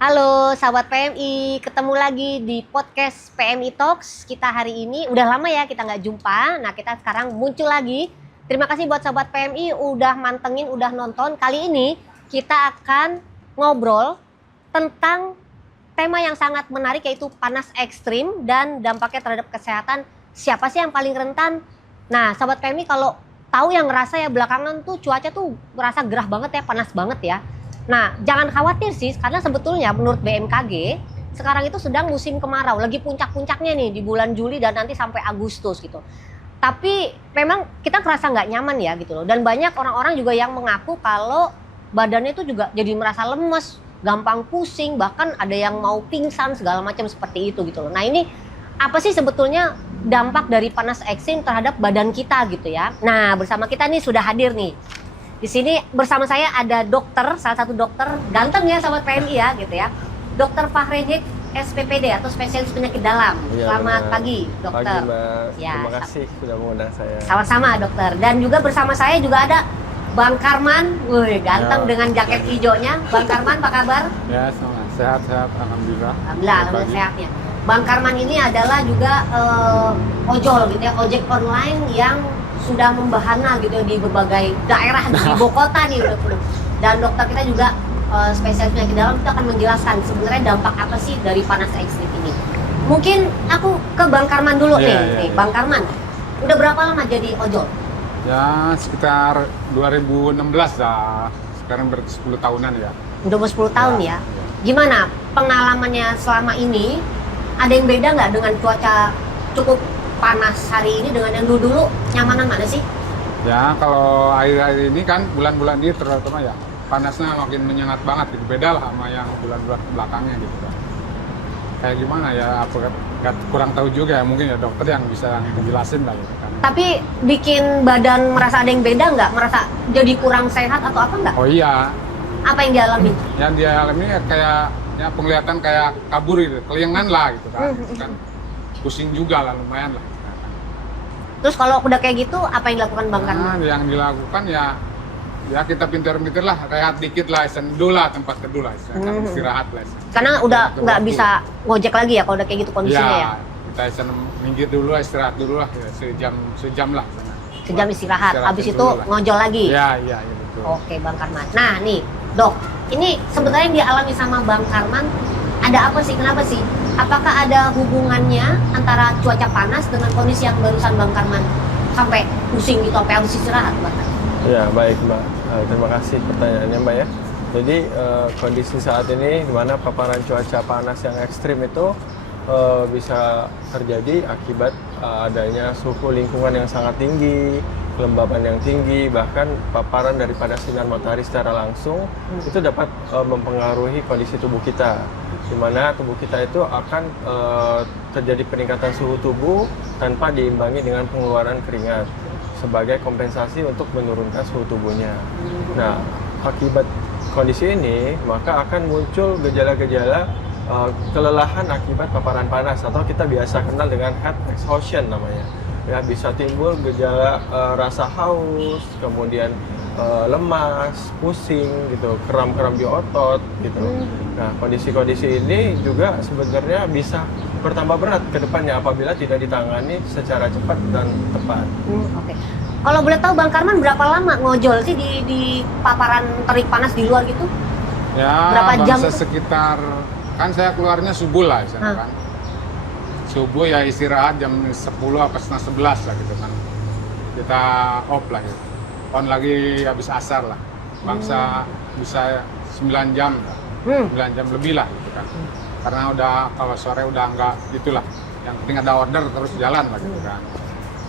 Halo sahabat PMI, ketemu lagi di podcast PMI Talks. Kita hari ini udah lama ya kita nggak jumpa. Nah kita sekarang muncul lagi. Terima kasih buat sahabat PMI udah mantengin, udah nonton. Kali ini kita akan ngobrol tentang tema yang sangat menarik, yaitu panas ekstrim dan dampaknya terhadap kesehatan. Siapa sih yang paling rentan? Nah sahabat PMI kalau tahu yang ngerasa ya belakangan tuh cuaca tuh ngerasa gerah banget ya, panas banget ya. Nah, jangan khawatir sih, karena sebetulnya menurut BMKG, sekarang itu sedang musim kemarau, lagi puncak-puncaknya nih di bulan Juli dan nanti sampai Agustus gitu. Tapi memang kita kerasa nggak nyaman ya gitu loh. Dan banyak orang-orang juga yang mengaku kalau badannya itu juga jadi merasa lemes, gampang pusing, bahkan ada yang mau pingsan segala macam seperti itu gitu loh. Nah ini apa sih sebetulnya dampak dari panas ekstrim terhadap badan kita gitu ya. Nah bersama kita nih sudah hadir nih. Di sini bersama saya ada dokter, salah satu dokter ganteng ya sahabat PMI ya gitu ya. Dokter Fahrenheit SPPD atau spesialis penyakit dalam. Ya, Selamat benar. pagi, dokter. Pagi, Mbak. Ya, Terima kasih sudah mengundang saya. sama-sama dokter. Dan juga bersama saya juga ada Bang Karman, wih ganteng Ya. dengan jaket hijaunya. Bang Karman apa kabar? Ya, sama. Sehat-sehat, alhamdulillah. Alhamdulillah sehatnya. Bang Karman ini adalah juga ojol gitu ya, ojek online yang sudah membahana gitu di berbagai daerah di ibu kota nih udah. Dan dokter kita juga spesialis penyakit dalam, kita akan menjelaskan sebenarnya dampak apa sih dari panas ekstrim ini. Mungkin aku ke Bang Karman dulu nih. Bang Karman, udah berapa lama jadi ojol? Ya, sekitar 2016 dah. Sekarang berarti 10 tahunan ya. Udah mau 10 tahun ya. Gimana pengalamannya selama ini? Ada yang beda nggak dengan cuaca cukup panas hari ini dengan yang dulu nyamanan mana sih? Ya, kalau akhir-akhir ini kan bulan-bulan ini terutama ya panasnya makin menyengat banget gitu. Beda lah sama yang bulan-bulan belakangnya gitu kan. Kayak gimana ya, aku kurang tahu juga ya, mungkin ya dokter yang bisa ngejelasin lah gitu kan. Tapi bikin badan merasa ada yang beda nggak? Merasa jadi kurang sehat atau apa nggak? Oh iya, Apa yang dialami? yang dia alami ya kayak ya penglihatan kayak kabur gitu, keliengan lah gitu kan. Kan pusing juga lah, lumayan lah. Terus kalau udah kayak gitu, apa yang dilakukan Bang Karman? Nah, yang dilakukan ya kita pintar-pintar lah, rehat dikit lah, dulu lah, tempat teduh lah, istirahat lah. Karena udah Waktu- nggak waktu. bisa ngojek lagi ya kalau udah kayak gitu kondisinya ya? Kita minggir dulu lah, istirahat dulu lah, ya, sejam lah. Sejam istirahat, habis itu dulu lah. ngojol lagi? Ya betul. Oke Bang Karman. Nah nih dok, ini sebenarnya yang dialami sama Bang Karman ada apa sih? Kenapa sih? Apakah ada hubungannya antara cuaca panas dengan kondisi yang barusan Bang Karman sampai pusing gitu, sampai habis istirahat bahkan? Ya, baik, Mbak. Terima kasih pertanyaannya, Mbak ya. Jadi kondisi saat ini di mana paparan cuaca panas yang ekstrim itu bisa terjadi akibat adanya suhu lingkungan yang sangat tinggi, kelembaban yang tinggi, bahkan paparan daripada sinar matahari secara langsung itu dapat mempengaruhi kondisi tubuh kita, di mana tubuh kita itu akan terjadi peningkatan suhu tubuh tanpa diimbangi dengan pengeluaran keringat sebagai kompensasi untuk menurunkan suhu tubuhnya. Nah, akibat kondisi ini maka akan muncul gejala-gejala kelelahan akibat paparan panas atau kita biasa kenal dengan heat exhaustion namanya. Ya, bisa timbul gejala rasa haus, kemudian lemas, pusing gitu, kram-kram di otot gitu. Nah, kondisi-kondisi ini juga sebenarnya bisa bertambah berat ke depannya apabila tidak ditangani secara cepat dan tepat. Oke. Kalau boleh tahu Bang Karman berapa lama ngojol sih di paparan terik panas di luar gitu? Ya, Berapa jam bangsa tuh? sekitar, kan saya keluarnya subuh lah di sana kan. Subuh ya istirahat jam 10 apa setengah 11 lah gitu kan. Kita off lah gitu. On lagi habis asar lah. Bangsa bisa 9 jam lah. 9 jam lebih lah gitu kan. Karena udah kalau sore udah enggak gitulah. Yang penting ada order terus jalan lah gitu kan.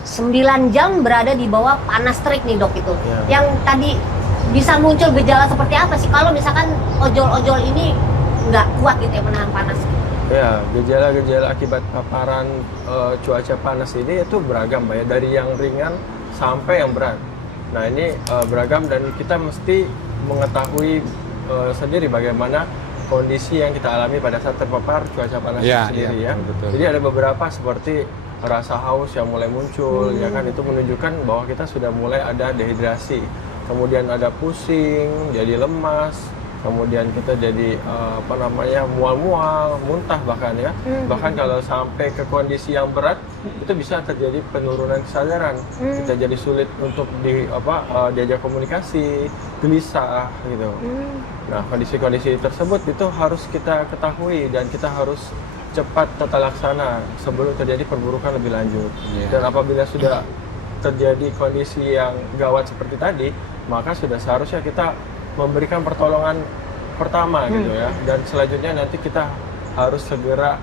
9 jam berada di bawah panas terik nih dok itu. Ya. Yang tadi bisa muncul gejala seperti apa sih kalau misalkan ojol-ojol ini nggak kuat gitu ya menahan panas? Ya, gejala-gejala akibat paparan cuaca panas ini itu beragam, Mbak ya, dari yang ringan sampai yang berat. Nah, ini beragam dan kita mesti mengetahui sendiri bagaimana kondisi yang kita alami pada saat terpapar cuaca panas Ya, sendiri ya, ya. betul. Jadi ada beberapa seperti rasa haus yang mulai muncul, ya kan, itu menunjukkan bahwa kita sudah mulai ada dehidrasi. Kemudian ada pusing, jadi lemas, kemudian kita jadi mual-mual, muntah bahkan ya. Bahkan kalau sampai ke kondisi yang berat, itu bisa terjadi penurunan kesadaran. Kita jadi sulit untuk diajak komunikasi, gelisah gitu. Nah, kondisi-kondisi tersebut itu harus kita ketahui dan kita harus cepat tata laksana sebelum terjadi perburukan lebih lanjut. Dan apabila sudah terjadi kondisi yang gawat seperti tadi, maka sudah seharusnya kita memberikan pertolongan pertama gitu ya. Dan selanjutnya nanti kita harus segera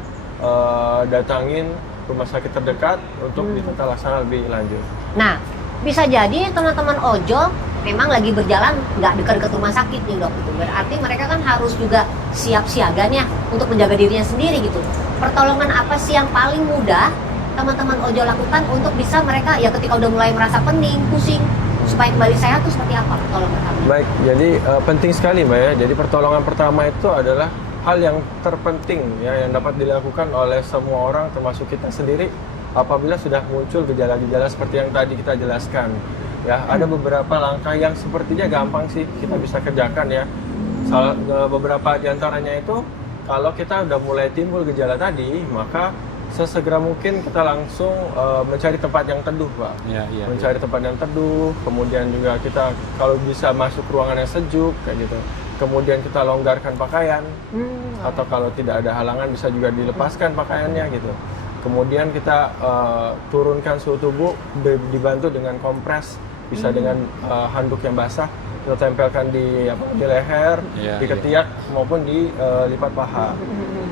datangin rumah sakit terdekat untuk ditata laksana lebih lanjut. Nah, bisa jadi teman-teman ojol memang lagi berjalan nggak dekat-dekat rumah sakit nih dok, itu berarti mereka kan harus juga siap siaganya untuk menjaga dirinya sendiri gitu. Pertolongan apa sih yang paling mudah teman-teman ojol lakukan untuk bisa mereka ya ketika udah mulai merasa pening, pusing, supaya kembali sehat tuh seperti apa pertolongan pertama? Baik, jadi penting sekali Mbak ya. Jadi pertolongan pertama itu adalah hal yang terpenting ya yang dapat dilakukan oleh semua orang termasuk kita sendiri apabila sudah muncul gejala-gejala seperti yang tadi kita jelaskan. Ya, ada beberapa langkah yang sepertinya gampang sih kita bisa kerjakan ya. Beberapa diantaranya itu kalau kita udah mulai timbul gejala tadi, maka sesegera mungkin kita langsung mencari tempat yang teduh, Pak. Mencari tempat yang teduh, kemudian juga kita kalau bisa masuk ruangan yang sejuk, kayak gitu. Kemudian kita longgarkan pakaian, atau kalau tidak ada halangan bisa juga dilepaskan pakaiannya gitu. Kemudian kita turunkan suhu tubuh dibantu dengan kompres, bisa dengan handuk yang basah, kita tempelkan di leher, di ketiak maupun di lipat paha.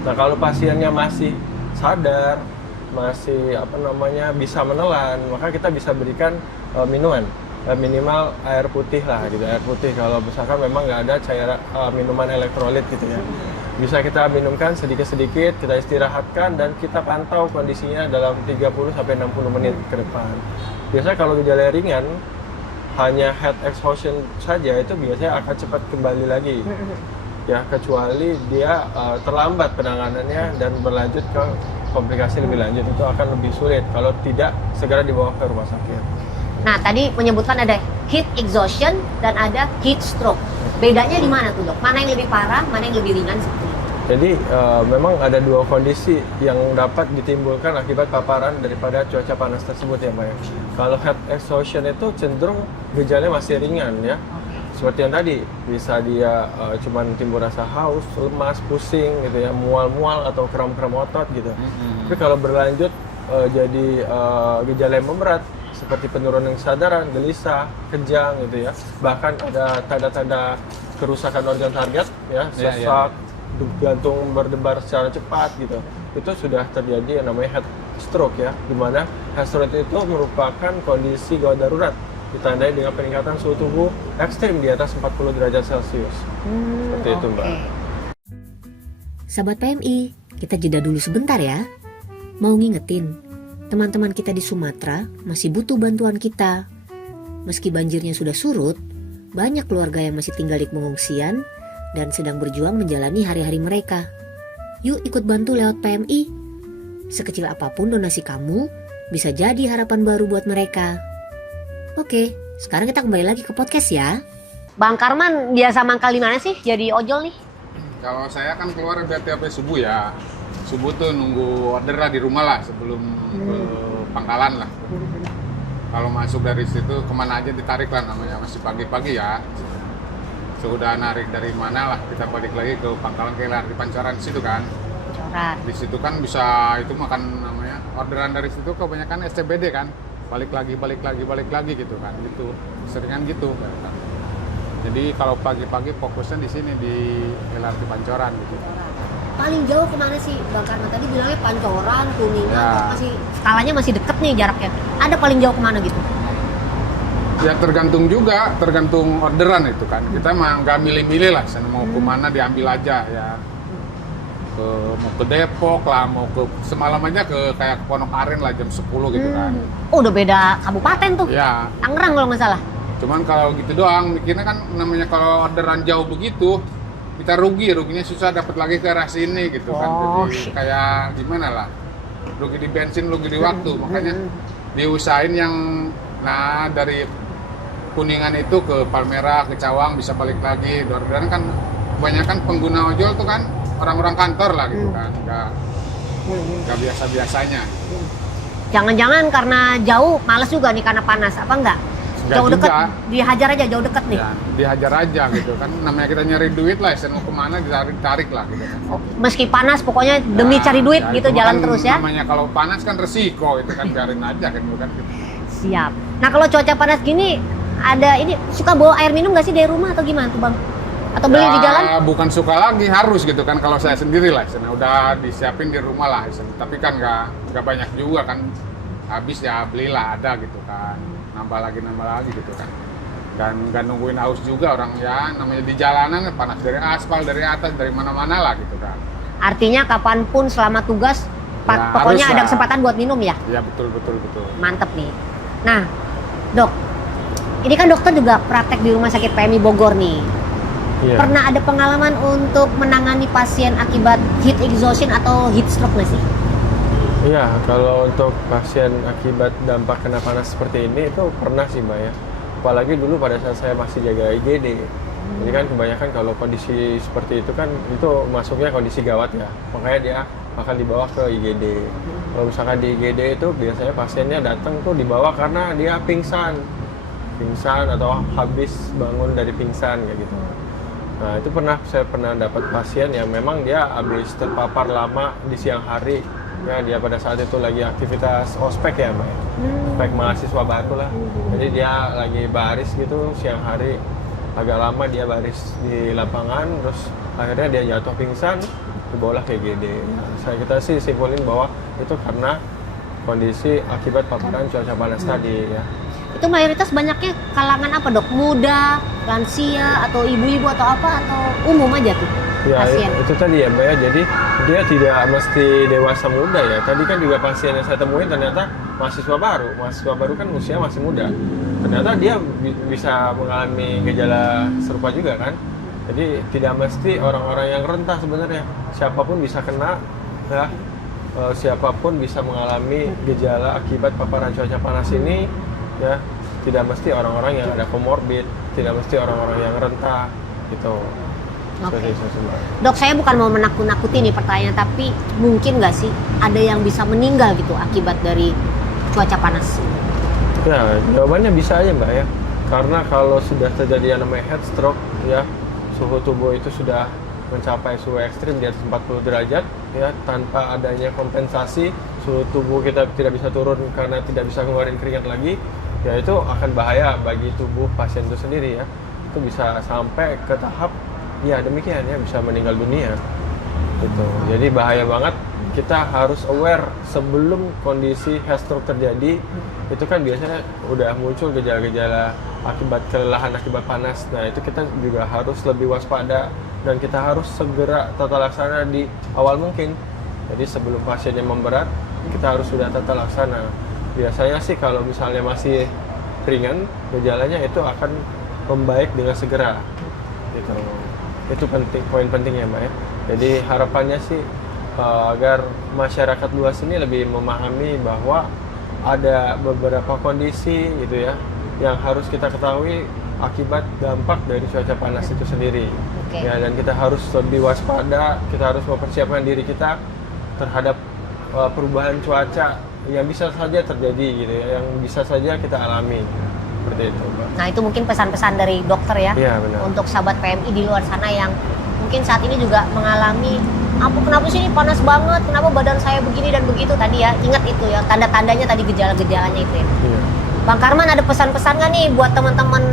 Nah, kalau pasiennya masih sadar, masih bisa menelan, maka kita bisa berikan minuman, minimal air putih lah gitu. Air putih kalau misalkan memang nggak ada cairan minuman elektrolit gitu ya, bisa kita minumkan sedikit-sedikit, kita istirahatkan dan kita pantau kondisinya dalam 30-60 menit ke depan. Biasanya kalau gejala ringan hanya head exhaustion saja itu biasanya akan cepat kembali lagi. Ya, kecuali dia terlambat penanganannya dan berlanjut ke komplikasi lebih lanjut, itu akan lebih sulit kalau tidak segera dibawa ke rumah sakit. Nah, tadi menyebutkan ada heat exhaustion dan ada heat stroke. Bedanya di mana tuh dok? Mana yang lebih parah, mana yang lebih ringan seperti itu? Jadi memang ada dua kondisi yang dapat ditimbulkan akibat paparan daripada cuaca panas tersebut ya Mbak ya. Kalau heat exhaustion itu cenderung gejalanya masih ringan ya. Seperti yang tadi, bisa dia cuman timbul rasa haus, lemas, pusing gitu ya, mual-mual atau kram-kram otot gitu. Tapi kalau berlanjut jadi gejala yang memberat seperti penurunan kesadaran, gelisah, kejang gitu ya. Bahkan ada tanda-tanda kerusakan organ target ya, sesak, jantung berdebar secara cepat gitu. Itu sudah terjadi yang namanya heat stroke ya, di mana heat stroke itu merupakan kondisi gawat darurat ditandai dengan peningkatan suhu tubuh ekstrim di atas 40 derajat Celcius. Seperti itu, Mbak. Sahabat PMI, kita jeda dulu sebentar ya. Mau ngingetin, teman-teman kita di Sumatera masih butuh bantuan kita. Meski banjirnya sudah surut, banyak keluarga yang masih tinggal di pengungsian dan sedang berjuang menjalani hari-hari mereka. Yuk ikut bantu lewat PMI. Sekecil apapun donasi kamu, bisa jadi harapan baru buat mereka. Oke, sekarang kita kembali lagi ke podcast ya. Bang Karman biasa mangkal di mana sih jadi ojol nih? Kalau saya kan keluar tiap subuh ya. Subuh tuh nunggu order lah di rumah lah sebelum ke pangkalan lah. Kalau masuk dari situ kemana aja ditarik lah, namanya masih pagi-pagi ya. Sudah narik dari mana lah, kita balik lagi ke pangkalan Kelar di Pancoran di situ kan. Pancoran. Di situ kan bisa itu makan namanya orderan dari situ kebanyakan SCBD kan. Balik lagi gitu kan, gitu seringan gitu kan. Jadi kalau pagi-pagi fokusnya di sini di LRT Pancoran gitu. Paling jauh kemana sih Bang Karman? Tadi bilangnya Pancoran, Kuningan, Ya. masih skalanya masih deket nih jaraknya. Ada paling jauh kemana gitu? Ya tergantung orderan itu kan. Kita mah nggak milih-milih lah, mau kemana diambil aja ya. Mau ke Depok lah, mau ke semalam aja ke kayak Pondok Aren lah jam 10 gitu kan. Oh, udah beda kabupaten tuh. Ya, Tangerang kalau nggak salah. cuman kalau gitu doang, mikirnya kan namanya kalau orderan jauh begitu, kita ruginya susah dapat lagi ke arah sini gitu kan. Jadi kayak gimana lah, rugi di bensin, rugi di waktu, makanya diusahain yang dari Kuningan itu ke Palmerah, ke Cawang bisa balik lagi. Orderan kan kebanyakan pengguna ojol tuh kan orang-orang kantor lah gitu kan, nggak biasa-biasanya. Jangan-jangan karena jauh, males juga nih karena panas, apa enggak? Nggak Jauh deket, juga. dihajar aja jauh deket nih. Ya, dihajar aja gitu kan, namanya kita nyari duit lah, mau kemana ditarik lah gitu kan. Meski panas, pokoknya demi cari duit Ya, gitu, itu jalan kan terus ya. Namanya kalau panas kan resiko itu kan, biarin aja kan bukan gitu. Siap. Nah kalau cuaca panas gini, ada ini suka bawa air minum nggak sih dari rumah atau gimana tuh bang? Atau beli di jalan? Bukan suka lagi, harus gitu kan, kalau saya sendiri lah, udah disiapin di rumah lah, tapi kan nggak banyak juga kan, habis ya belilah ada gitu kan, nambah lagi gitu kan, dan nggak nungguin haus juga orang ya, namanya di jalanan panas dari aspal, dari atas, dari mana-mana lah gitu kan. Artinya kapanpun selama tugas, Ya, pokoknya harus ada lah. kesempatan buat minum ya? Ya betul. Mantep nih. Nah, dok, ini kan dokter juga praktek di Rumah Sakit PMI Bogor nih. Iya. Pernah ada pengalaman untuk menangani pasien akibat heat exhaustion atau heat stroke nggak sih? Iya, kalau untuk pasien akibat dampak kena panas seperti ini itu pernah sih Mbak ya. Apalagi dulu pada saat saya masih jaga IGD. Jadi kan kebanyakan kalau kondisi seperti itu kan itu masuknya kondisi gawat ya. Makanya dia akan dibawa ke IGD. Kalau misalkan di IGD itu biasanya pasiennya datang tuh dibawa karena dia pingsan atau habis bangun dari pingsan kayak gitu. Nah itu saya pernah dapat pasien yang memang dia habis terpapar lama di siang hari. Ya dia pada saat itu lagi aktivitas ospek ya Mbak ya. Ospek mahasiswa baru lah. Jadi dia lagi baris gitu siang hari, agak lama dia baris di lapangan, terus akhirnya dia jatuh pingsan, dibawalah ke IGD. Nah, kita sih simpulin bahwa itu karena kondisi akibat paparan cuaca panas tadi ya. Itu mayoritas banyaknya kalangan apa dok? Muda, lansia, atau ibu-ibu atau apa? Atau umum aja tuh Ya pasien? itu tadi ya Mbak ya, jadi dia tidak mesti dewasa muda ya. Tadi kan juga pasien yang saya temuin ternyata mahasiswa baru kan usia masih muda. Ternyata dia bisa mengalami gejala serupa juga kan. Jadi tidak mesti orang-orang yang rentan sebenarnya, siapapun bisa kena ya. Siapapun bisa mengalami gejala akibat paparan cuaca panas ini ya, tidak mesti orang-orang yang ada komorbid, tidak mesti orang-orang yang renta gitu. Oke. Dok, saya bukan mau menakut-nakuti nih pertanyaan, tapi mungkin nggak sih ada yang bisa meninggal gitu akibat dari cuaca panas? Ya, jawabannya bisa aja Mbak ya. Karena kalau sudah terjadi yang namanya heat stroke ya, suhu tubuh itu sudah mencapai suhu ekstrim di atas 40 derajat ya, tanpa adanya kompensasi suhu tubuh kita tidak bisa turun karena tidak bisa ngeluarin keringat lagi, ya itu akan bahaya bagi tubuh pasien itu sendiri ya. Itu bisa sampai ke tahap ya demikian ya, bisa meninggal dunia gitu. Jadi bahaya banget. Kita harus aware sebelum kondisi heat stroke terjadi. Itu kan biasanya udah muncul gejala-gejala akibat kelelahan akibat panas. Nah itu kita juga harus lebih waspada dan kita harus segera tata laksana di awal mungkin. Jadi sebelum pasiennya memberat, kita harus sudah tata laksana. Biasanya sih kalau misalnya masih ringan gejalanya, itu akan membaik dengan segera gitu. Itu penting, poin pentingnya Mbak ya. Jadi harapannya sih agar masyarakat luas ini lebih memahami bahwa ada beberapa kondisi gitu ya yang harus kita ketahui akibat dampak dari cuaca panas itu sendiri. Oke. Ya, dan kita harus lebih waspada, kita harus mempersiapkan diri kita terhadap perubahan cuaca yang bisa saja terjadi gitu ya, yang bisa saja kita alami. Seperti itu, Mbak. Nah itu mungkin pesan-pesan dari dokter ya, Iya, benar. untuk sahabat PMI di luar sana yang mungkin saat ini juga mengalami, kenapa sih ini panas banget, kenapa badan saya begini dan begitu tadi ya, ingat itu ya, tanda-tandanya tadi, gejala-gejalanya itu ya. Iya. Bang Karman ada pesan-pesan nggak nih buat teman-teman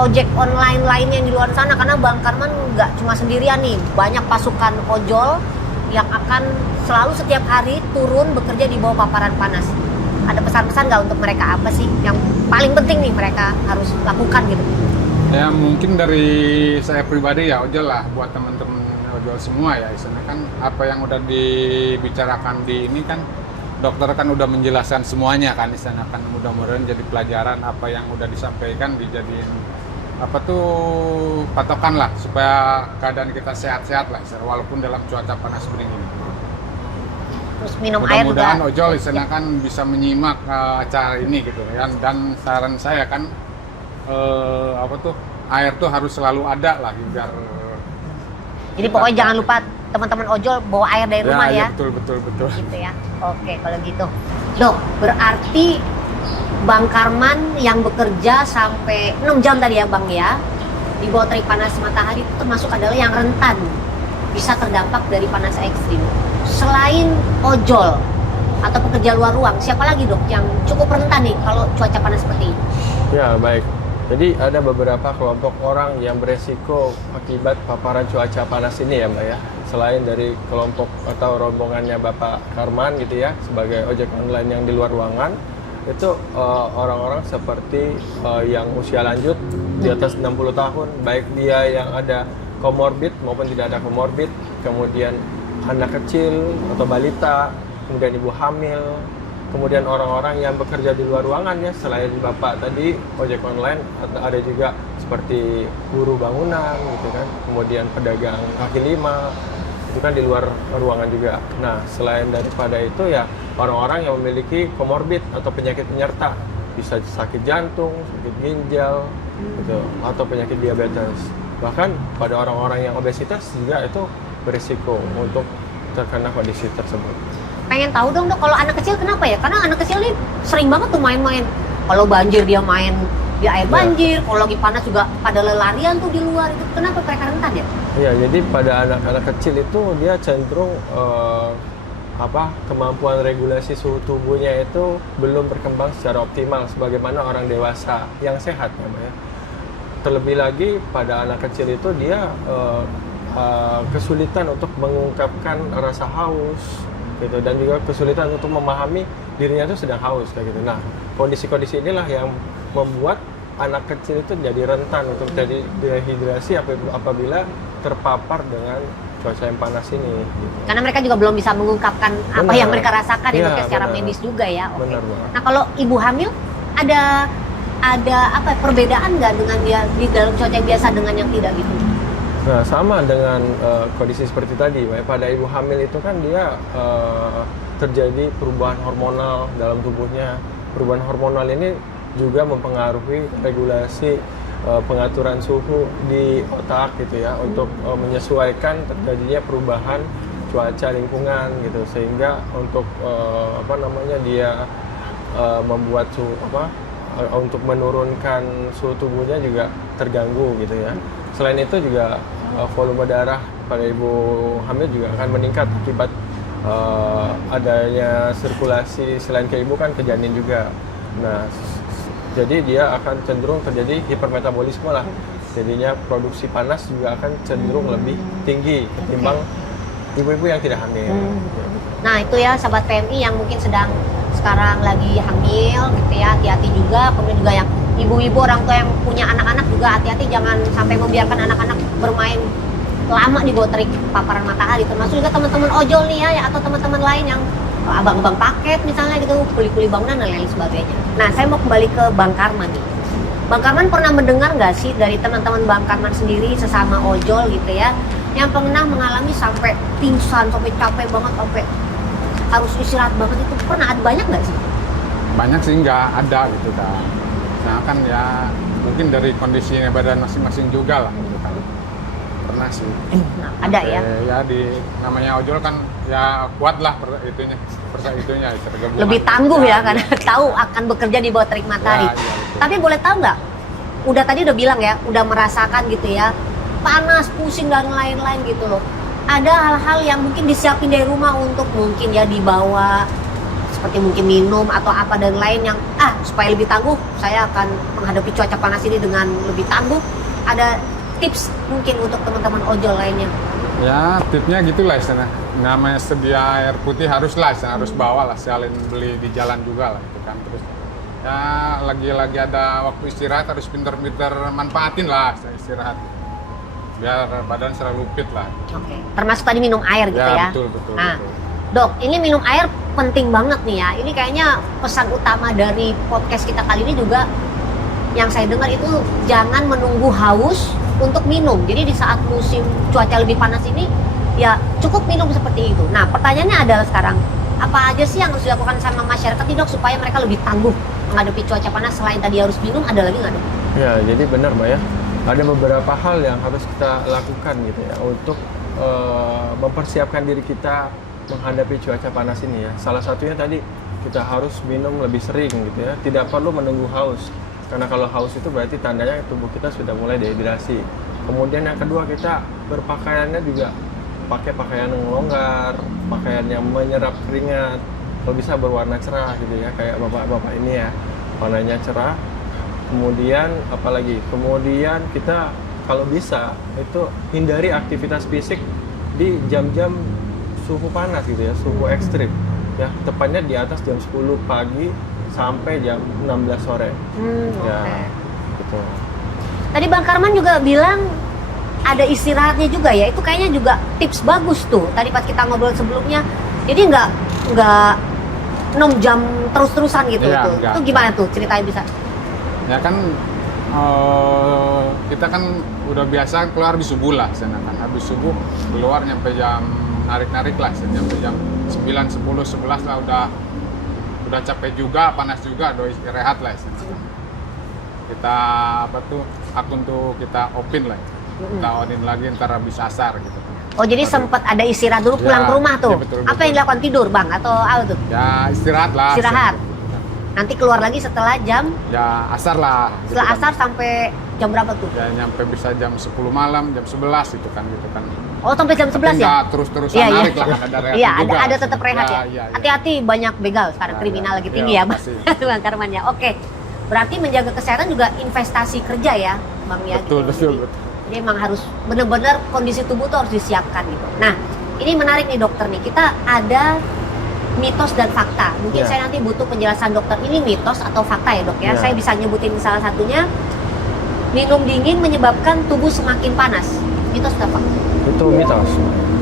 ojek online lainnya yang di luar sana, karena Bang Karman nggak cuma sendirian nih, banyak pasukan ojol yang akan selalu setiap hari turun bekerja di bawah paparan panas. Ada pesan-pesan nggak untuk mereka, apa sih yang paling penting nih mereka harus lakukan gitu? Ya mungkin dari saya pribadi ya ojol lah, buat teman-teman ojol semua ya, istilahnya kan apa yang udah dibicarakan di ini kan dokter kan udah menjelaskan semuanya kan, istilahnya kan mudah-mudahan jadi pelajaran apa yang udah disampaikan dijadiin apa tuh patokan lah supaya keadaan kita sehat-sehat lah, walaupun dalam cuaca panas seperti ini. Terus minum air juga. Mudah-mudahan ojol istilahnya kan bisa menyimak acara ini gitu ya, dan saran saya kan apa tuh air tuh harus selalu ada lah biar Jadi pokoknya jangan lupa teman-teman ojol bawa air dari rumah ya. Betul. Gitu ya. Oke, kalau gitu. Dok, berarti Bang Karman yang bekerja sampai 6 jam tadi ya Bang ya, di bawah terik panas matahari itu termasuk adalah yang rentan bisa terdampak dari panas ekstrim. Selain ojol atau pekerja luar ruang, siapa lagi dok yang cukup rentan nih kalau cuaca panas seperti ini? Ya, baik. Jadi ada beberapa kelompok orang yang beresiko akibat paparan cuaca panas ini ya Mbak ya. Selain dari kelompok atau rombongannya Bapak Karman gitu ya, sebagai ojek online yang di luar ruangan, itu orang-orang seperti yang usia lanjut di atas 60 tahun, baik dia yang ada komorbid maupun tidak ada komorbid, kemudian anak kecil atau balita, kemudian ibu hamil, kemudian orang-orang yang bekerja di luar ruangan ya, selain Bapak tadi ojek online, ada juga seperti buruh bangunan gitu kan, kemudian pedagang kaki lima, itu kan di luar ruangan juga. Nah, selain daripada itu ya orang-orang yang memiliki komorbid atau penyakit penyerta, bisa sakit jantung, sakit ginjal, gitu, atau penyakit diabetes. Bahkan pada orang-orang yang obesitas juga itu berisiko untuk terkena kondisi tersebut. Pengen tahu dong dok, kalau anak kecil kenapa ya? Karena anak kecil nih sering banget tuh main-main. Kalau banjir dia main di air banjir, kalau lagi panas juga pada lelarian tuh di luar. Itu kenapa mereka rentan ya? Iya, jadi pada anak-anak kecil itu dia cenderung kemampuan regulasi suhu tubuhnya itu belum berkembang secara optimal sebagaimana orang dewasa yang sehat ya, Mbak ya. Terlebih lagi pada anak kecil itu dia kesulitan untuk mengungkapkan rasa haus gitu, dan juga kesulitan untuk memahami dirinya itu sedang haus kayak gitu. Nah, kondisi-kondisi inilah yang membuat anak kecil itu jadi rentan untuk jadi dehidrasi apabila terpapar dengan cuaca yang panas ini. Gitu. Karena mereka juga belum bisa mengungkapkan apa yang mereka rasakan ya, ya secara benar. medis juga ya. Oke. Benar banget. Nah kalau ibu hamil ada apa perbedaan nggak dengan dia di dalam cuaca yang biasa dengan yang tidak gitu? Nah, sama dengan kondisi seperti tadi, pada ibu hamil itu kan dia terjadi perubahan hormonal dalam tubuhnya. Perubahan hormonal ini juga mempengaruhi regulasi pengaturan suhu di otak gitu ya, untuk menyesuaikan terjadinya perubahan cuaca lingkungan gitu, sehingga untuk dia membuat untuk menurunkan suhu tubuhnya juga terganggu gitu ya. Selain itu juga volume darah pada ibu hamil juga akan meningkat akibat adanya sirkulasi selain ke ibu kan ke janin juga. Nah, jadi dia akan cenderung terjadi hipermetabolisme lah. Jadinya produksi panas juga akan cenderung lebih tinggi ketimbang ibu-ibu yang tidak hamil. Nah itu ya sahabat PMI yang mungkin sedang sekarang lagi hamil gitu ya, hati-hati juga. Kemudian juga yang ibu-ibu orang tua yang punya anak-anak juga hati-hati, jangan sampai membiarkan anak-anak bermain lama di bawah terik paparan matahari. Termasuk juga teman-teman ojol nih ya, atau teman-teman lain yang abang-abang paket misalnya gitu, kuli-kuli bangunan dan lain sebagainya. Nah saya mau kembali ke Bang Karman nih. Bang Karman pernah mendengar nggak sih dari teman-teman Bang Karman sendiri sesama ojol gitu ya, yang pernah mengalami sampai pingsan, sampai capek banget, sampai harus istirahat banget, itu pernah ada banyak nggak sih? Banyak sih nggak ada gitu kan. Nah kan ya mungkin dari kondisinya badan masing-masing juga lah gitu kan. Pernah sih. Nah, ada ya? Ya namanya ojol kan ya kuat lah itunya lebih tangguh ya karena tahu akan bekerja di bawah terik matahari. Ya, tapi boleh tahu nggak? Udah tadi udah bilang ya, udah merasakan gitu ya, panas, pusing dan lain-lain gitu loh. Ada hal-hal yang mungkin disiapin dari rumah untuk mungkin ya dibawa, seperti mungkin minum atau apa dan lain yang supaya lebih tangguh, saya akan menghadapi cuaca panas ini dengan lebih tangguh. Ada tips mungkin untuk teman-teman ojol lainnya? Ya tipsnya gitulah istilahnya. Namanya sedia air putih harus bawa lah, sekalian beli di jalan juga lah itu kan. Terus ya lagi ada waktu istirahat harus pinter-pinter manfaatin lah istirahat biar badan selalu fit lah. Oke. Termasuk tadi minum air gitu ya. Betul. Nah, Dok, ini minum air penting banget nih ya. Ini kayaknya pesan utama dari podcast kita kali ini juga yang saya dengar itu jangan menunggu haus untuk minum. Jadi di saat musim cuaca lebih panas ini ya cukup minum seperti itu. Nah, pertanyaannya adalah sekarang apa aja sih yang harus dilakukan sama masyarakat nih Dok supaya mereka lebih tangguh menghadapi cuaca panas? Selain tadi harus minum, ada lagi nggak Dok? Ya, jadi benar Mbak ya. Ada beberapa hal yang harus kita lakukan gitu ya untuk mempersiapkan diri kita menghadapi cuaca panas ini ya. Salah satunya tadi kita harus minum lebih sering gitu ya. Tidak perlu menunggu haus. Karena kalau haus itu berarti tandanya tubuh kita sudah mulai dehidrasi. Kemudian yang kedua, kita berpakaiannya juga pakai pakaian yang longgar, pakaian yang menyerap keringat. Kalau bisa berwarna cerah gitu ya, kayak bapak-bapak ini ya, warnanya cerah. Kemudian apalagi? Kemudian kita kalau bisa itu hindari aktivitas fisik di jam-jam suhu panas gitu ya, suhu ekstrim. Ya, tepatnya di atas jam 10 pagi sampai jam 16 sore. Ya, gitu. Tadi Bang Karman juga bilang ada istirahatnya juga ya. Itu kayaknya juga tips bagus tuh. Tadi pas kita ngobrol sebelumnya, jadi nggak 6 jam terus-terusan gitu Iya, tuh. enggak. Itu gimana tuh? Ceritain bisa. Ya kan kita kan udah biasa keluar habis subuh lah, sana kan habis subuh keluar nyampe jam narik-narik lah, nyampe jam 9, 10, 11 lah udah capek juga, panas juga, udah istirahat lah. Kita akun tuh kita open lah, kita onin lagi ntar habis asar gitu. Oh jadi sempat ada istirahat dulu pulang Ya, ke rumah tuh. iya, betul, Apa betul. yang dilakukan, tidur Bang atau apa tuh? Ya istirahat lah. Istirahat. Nanti keluar lagi setelah jam, Ya asar lah. gitu setelah kan. asar sampai jam berapa tuh? Ya nyampe bisa jam 10 malam, jam 11 gitu kan. Oh sampai jam 11 Tapi ya? nggak terus-terusan Iya, iya. narik lah, kan ada rehat Iya, juga. ada tetap rehat ya. Iya, iya. Hati-hati, banyak begal sekarang, Ya, kriminal ya. lagi tinggi Iya, ya Bang. pasti. Bang Karman ya. Oke. Berarti menjaga kesehatan juga investasi kerja ya, Bang ya. Betul, gitu. betul. Jadi emang harus benar-benar kondisi tubuh tuh harus disiapkan gitu. Nah, ini menarik nih dokter nih. Kita ada mitos dan fakta. Mungkin Ya. saya nanti butuh penjelasan dokter. Ini mitos atau fakta ya dok ya? Ya. Saya bisa nyebutin salah satunya. Minum dingin menyebabkan tubuh semakin panas. Mitos atau fakta? Itu mitos.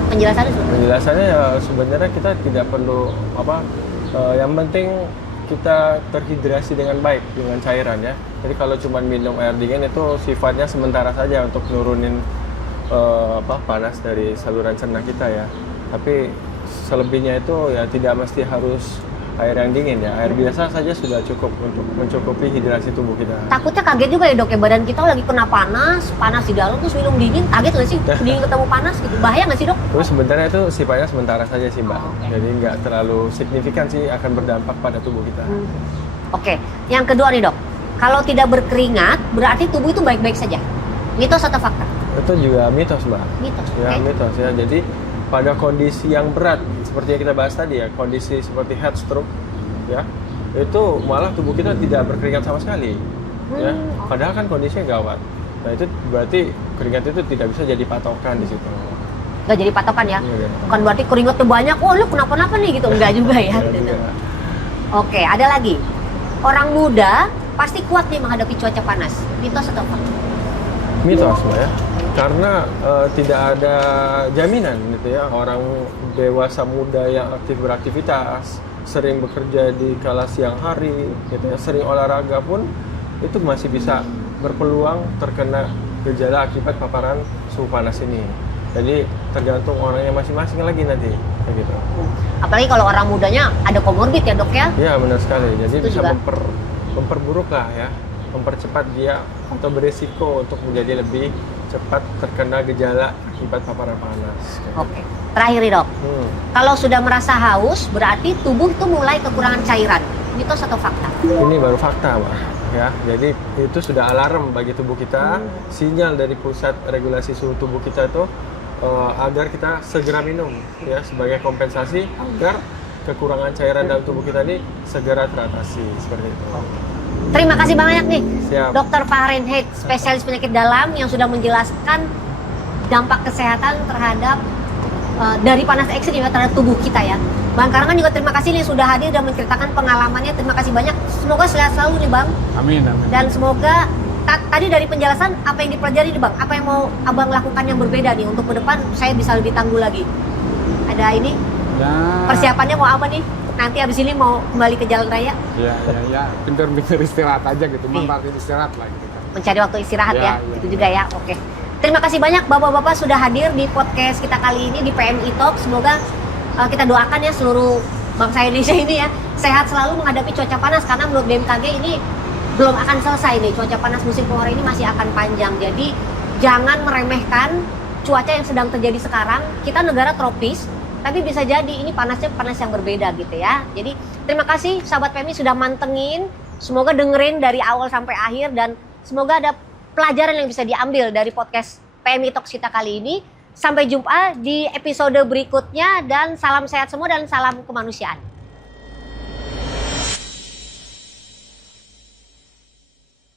Penjelasannya seperti Penjelasannya ya sebenarnya kita tidak perlu yang penting kita terhidrasi dengan baik dengan cairan ya. Jadi kalau cuma minum air dingin itu sifatnya sementara saja untuk nurunin panas dari saluran cerna kita ya. Tapi selebihnya itu ya tidak mesti harus air yang dingin ya. Air biasa saja sudah cukup untuk mencukupi hidrasi tubuh kita. takutnya kaget juga ya dok ya, badan kita lagi kena panas di dalam terus minum dingin, kaget nggak sih? Dingin ketemu panas gitu, bahaya nggak sih dok? Terus sebenarnya itu sifatnya sementara saja sih Mbak. Oh, oke. Jadi nggak terlalu signifikan sih akan berdampak pada tubuh kita. Oke, yang kedua nih dok, kalau tidak berkeringat berarti tubuh itu baik-baik saja. Mitos atau fakta? Itu juga mitos Mbak. Mitos. Ya, Oke. mitos ya. Jadi pada kondisi yang berat seperti yang kita bahas tadi ya, kondisi seperti heat stroke ya, itu malah tubuh kita tidak berkeringat sama sekali. Ya, padahal kan kondisinya gawat. Nah, itu berarti keringat itu tidak bisa jadi patokan di situ. Nggak jadi patokan ya? Iya, Bukan berarti keringatnya banyak, oh lu kenapa-napa nih gitu, enggak juga ya. Iya gitu. juga. Oke, ada lagi. Orang muda pasti kuat nih menghadapi cuaca panas. Mitos atau fakta? Mitos Mbak ya. Karena tidak ada jaminan gitu ya, orang dewasa muda yang aktif beraktivitas, sering bekerja di kala siang hari gitu ya, sering olahraga pun itu masih bisa berpeluang terkena gejala akibat paparan suhu panas ini. Jadi tergantung orangnya masing-masing lagi nanti kayak gitu. Apalagi kalau orang mudanya ada komorbid ya dok ya? Ya benar sekali. Jadi Itu bisa juga. memperburuk lah ya, mempercepat dia atau berisiko untuk menjadi lebih cepat terkena gejala akibat paparan panas. Oke. Terakhir nih dok, kalau sudah merasa haus berarti tubuh itu mulai kekurangan cairan. Mitos atau fakta? Ini baru fakta, Mbak. Ya, jadi itu sudah alarm bagi tubuh kita, sinyal dari pusat regulasi suhu tubuh kita itu agar kita segera minum, ya sebagai kompensasi agar kekurangan cairan dalam tubuh kita ini segera teratasi seperti itu. Terima kasih banyak nih, Siap. Dr. Fahrenheit, spesialis penyakit dalam yang sudah menjelaskan dampak kesehatan terhadap dari panas ekstrim ya terhadap tubuh kita ya. Bang Karman juga terima kasih nih sudah hadir dan menceritakan pengalamannya. Terima kasih banyak. Semoga sehat selalu nih Bang. Amin, amin. Dan semoga tadi dari penjelasan apa yang dipelajari nih Bang, apa yang mau Abang lakukan yang berbeda nih untuk ke depan saya bisa lebih tangguh lagi. Ada ini Ya, persiapannya mau apa nih? Nanti abis ini mau kembali ke jalan raya, ya, pinter-pinter istirahat aja gitu, Iya. manfaatin istirahat lah gitu kan. mencari waktu istirahat ya, Ya, itu ya. juga ya. Oke. Terima kasih banyak Bapak-bapak sudah hadir di podcast kita kali ini di PMI Talk. Semoga kita doakan ya seluruh bangsa Indonesia ini ya sehat selalu menghadapi cuaca panas karena menurut BMKG ini belum akan selesai nih, cuaca panas musim kemarau ini masih akan panjang. Jadi jangan meremehkan cuaca yang sedang terjadi sekarang. Kita negara tropis, tapi bisa jadi ini panasnya panas yang berbeda gitu ya. Jadi terima kasih sahabat PMI sudah mantengin. Semoga dengerin dari awal sampai akhir dan semoga ada pelajaran yang bisa diambil dari podcast PMI Talks kita kali ini. Sampai jumpa di episode berikutnya dan salam sehat semua dan salam kemanusiaan.